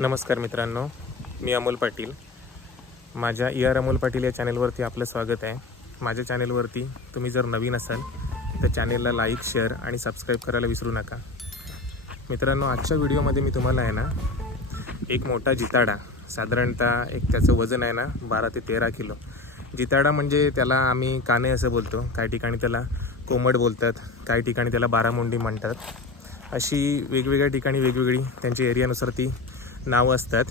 नमस्कार मित्रांनो मी अमोल पाटील. माझ्या ई आर अमोल पाटील या चॅनेलवरती आपलं स्वागत आहे. माझ्या चॅनेलवरती तुम्ही जर नवीन असाल तर चॅनेलला लाईक शेअर आणि सबस्क्राईब करायला विसरू नका. मित्रांनो आजच्या व्हिडिओमध्ये मी तुम्हाला आहे ना एक मोठा जिताडा साधारणतः एक त्याचं वजन आहे ना बारा ते तेरा किलो. जिताडा म्हणजे त्याला आम्ही काने असं बोलतो काही ठिकाणी त्याला कोमट बोलतात काही ठिकाणी त्याला बारामुंडी म्हणतात. अशी वेगवेगळ्या ठिकाणी वेगवेगळी त्यांच्या एरियानुसार ती नावं असतात.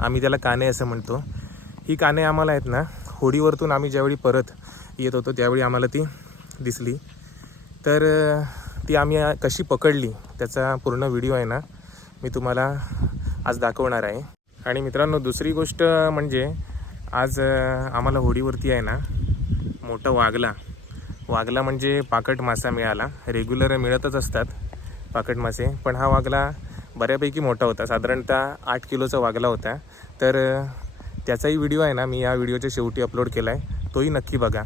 आम्ही त्याला काने असं म्हणतो. ही काने आम्हाला आहेत ना होडीवरतून आम्ही ज्यावेळी परत येत होतो त्यावेळी आम्हाला ती दिसली. तर ती आम्ही कशी पकडली त्याचा पूर्ण व्हिडिओ आहे ना मी तुम्हाला आज दाखवणार आहे. आणि मित्रांनो दुसरी गोष्ट म्हणजे आज आम्हाला होडीवरती आहे ना मोठा वागला. वागला म्हणजे पाकट मासा मिळाला. रेग्युलर मिळतच असतात पाकट मासे पण हा वागला बऱ्यापैकी मोठा होता. साधारणतः आठ किलोचा वागला होता. तर त्याचाही व्हिडिओ आहे ना मी या व्हिडिओच्या शेवटी अपलोड केला आहे तोही नक्की बघा.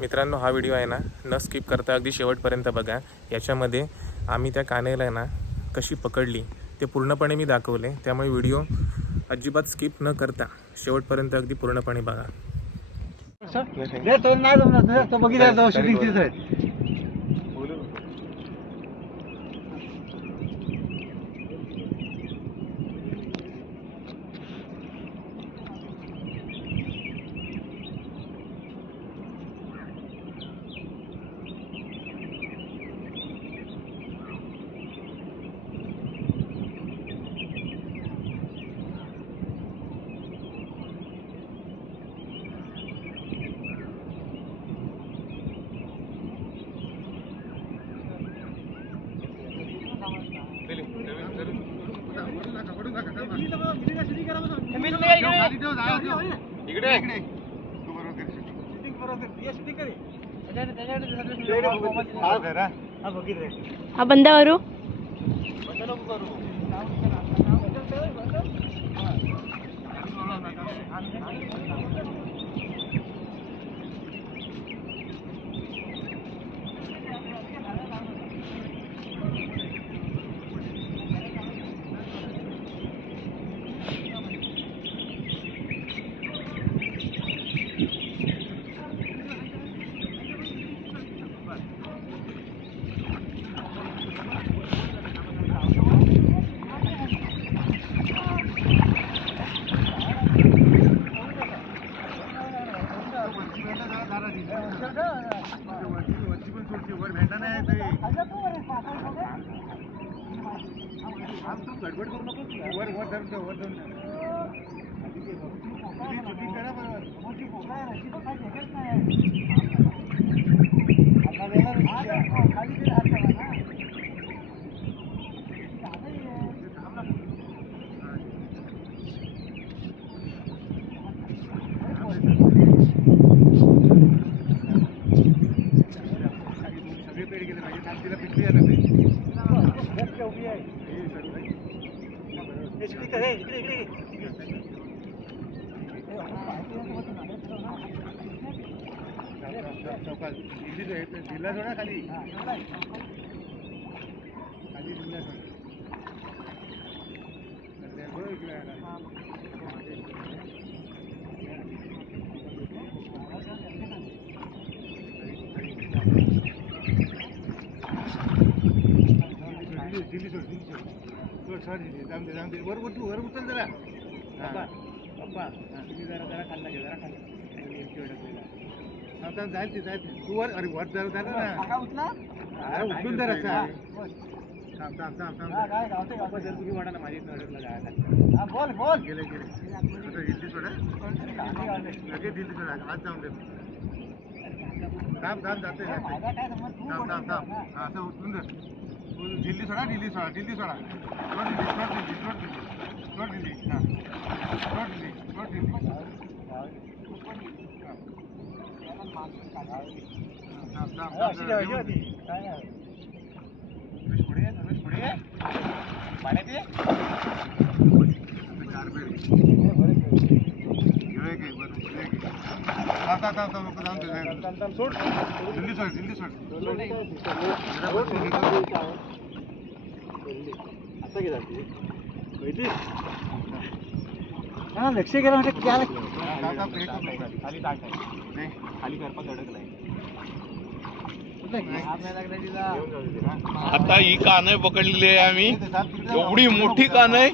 मित्रांनो हा व्हिडिओ आहे ना न स्किप करता अगदी शेवटपर्यंत बघा. याच्यामध्ये आम्ही त्या कानेला आहे ना कशी पकडली ते पूर्णपणे मी दाखवले. त्यामुळे व्हिडिओ अजिबात स्किप न करता शेवटपर्यंत अगदी पूर्णपणे बघा. नाही तो नाही जमणार नाही तो बघितला जाऊ शूटिंग तिथं आहे हा बंद करू गडबड करू नको वर वर धरून ठेव, वर धरून ठेव. तुम्ही करा बरोबर. सगळे पेड गेले पाहिजे थांब, तिला पिशवी आलं नाही. हे सर्व आहे. चौकात. दिल्ली जो आहे, तो जिल्हा जो आहे खाली खाली जिल्हा जो आहे. तर ते बघ इकडे आहे. दिल्ली दिल्ली सोड दिल्ली सोड दिल्ली जाऊन दे जाऊन दे. वर उठ वर उचल जरा. पप्पा पप्पा हा, तुम्ही जरा जरा खाल्ला घे जरा खाल्ला. टाकलेला. थांब थांब जाईल ते वर अरे वर जरा झालं ना. अरे उठून जरा थांब थांब थांब थांब. पप्पा जर तुम्ही वाटा ना माझ्या इथं अडकला जायला बोल बोल. गेले गेले. आता दिल्ली सोडा. लगेच दिल्ली सोडा. आज जाऊन दे थांब थांब जाते थांब थांब थांब. हा, असं उचलून उचलून- दिल्ली सोडा दिल्ली सोडा दिल्ली सोडा. सोड दिल्ली सोड दिल्ली सोड दिल्ली सोड दिल्ली हा. सोड दिल्ली सोड दिल्ली. रमेश पुढे रमेश पुढे. पाण्यात ये. चार पेड घे. घेऊया की, बरं, घेऊया की. जाऊन दे, जाऊन दे. सोड. दिल्ली सोड दिल्ली सोड. घे. लक्ष गेलं म्हणजे काय खाली ताट आहे खाली करपा अडकलाय आता ही कानं पकडलेली आहे आम्ही. एवढी मोठी कान आहे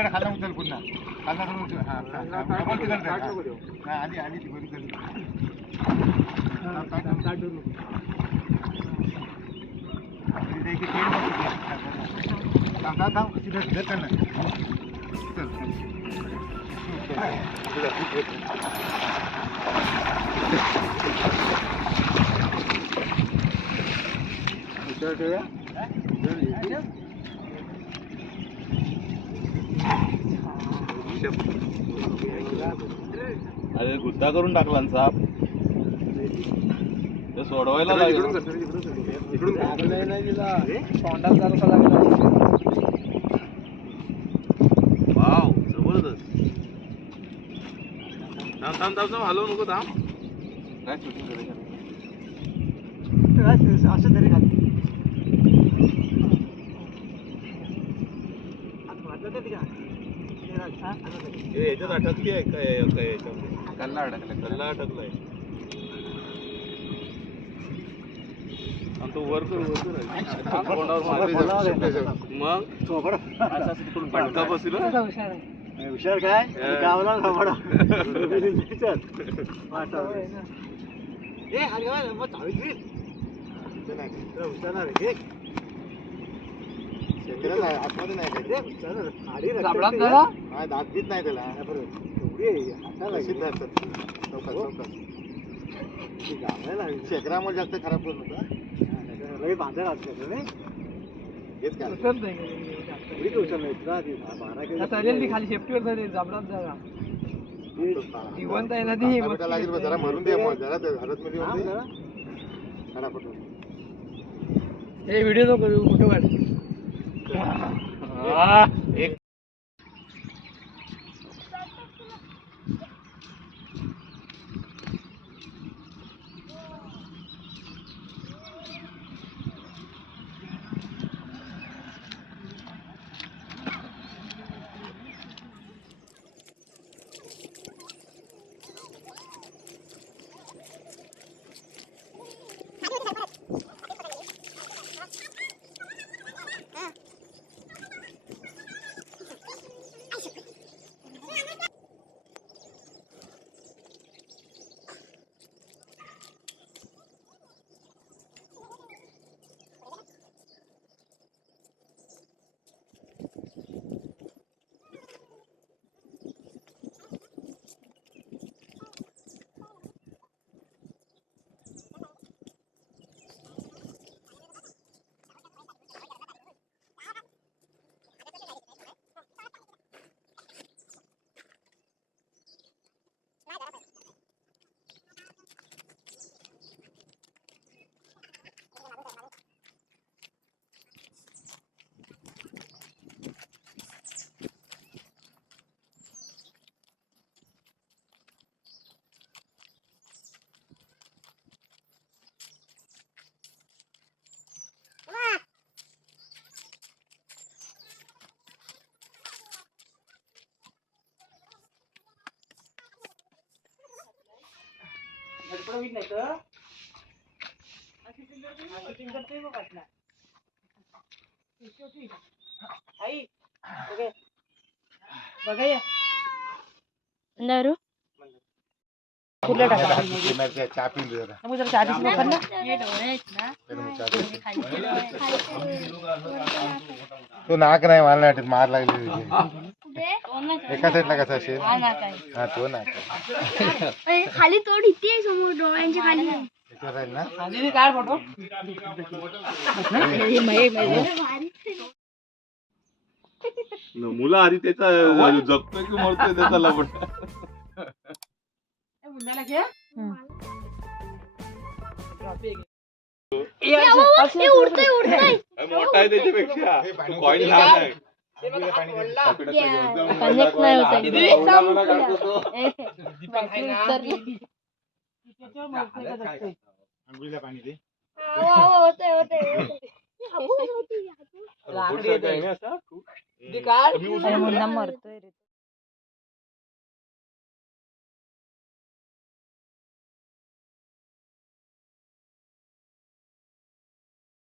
तिकडे खाल्ला उचल पुन्हा खाल्ला करून उचल हा हा, हा. डबल तिकडे जाय. हा, आली आली ती बरी झाली. हा, ताट धरून. तिथे एक पेन बघ तिथे. थांब, थांब, थांब. तिथे- तिथे चल ना. चल, चल. ठेवूया? अरे गुद्दा करून टाकला ना साप. ते सोडवायला लागेल. वाव जबरदस्त. थांब थांब थांब थांब हलवू नको थांब. काय शूटिंग करायचं? असं तरी घाल. हे याच्यात अटकली आहे काय काय याच्यामध्ये? कल्ला अडकला कल्ला अटकलाय. आणि तो वर कर वर कर तोंडावर मारली मग? फटका बसला हुशार काय? हा. गावाला सापडा दात बीत नाही त्याला. शेकरामुळे जास्त खराब करू नका बांधायला हेच काय खाली शेपटीवर झाले जांभळात जरा जिवंत आहे ना ती लागेल जरा भरून दे मग जरा ते हळदमध्ये होऊन. हे व्हिडिओ नको करू फोटो काढ 啊。एक दारू कुठला टाका गिरनारच्या चहा पिऊन दे जरा. मग जरा चहा पकड ना त्याला मग चहा पिऊन. तो नाक नाही मला नाही वाटत मार लागली एका साईडला कसा असेल? हा तो नाक आहे. खाली तोड इथे समोर डोळ्यांच्या खाली. एका साईड ना आधी काय फोटो मुलं आधी त्याचा जगतोय की मरतोय त्याचा लपड उडतोय उडतोय. मोठा आहे त्याच्यापेक्षा. कॉईन लहान आहे. कनेक्ट नाही होत अंघोळीला पाणी दे. होतंय होतंय आहे ना असा? ते काय मी उचलून मुन्ना मरतोय रे.